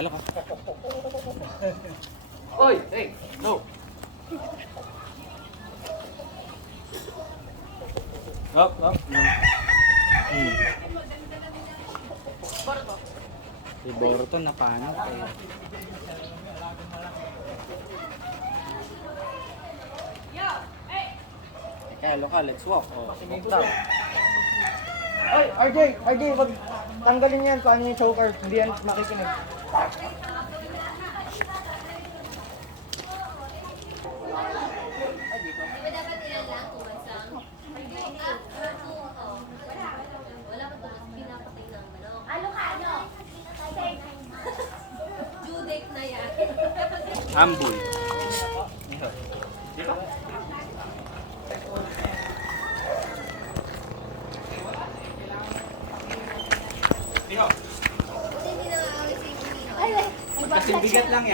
Halo ka. Oy, hey, no. Up. No. Si Boruto napanot eh. Teka, halo ka, let's walk. Oh, walk daw. Oy, RJ, wag tanggalin yan. Paano yung choker? Hindi yan makikinig. Di ba dapat ilan lang? Kumansang? Wala pa ba? Pinapatay ng manok. Ano ka? Ano? Due date na yan. Amboy. Hindi na nga ako si Kasing bigat lang yan.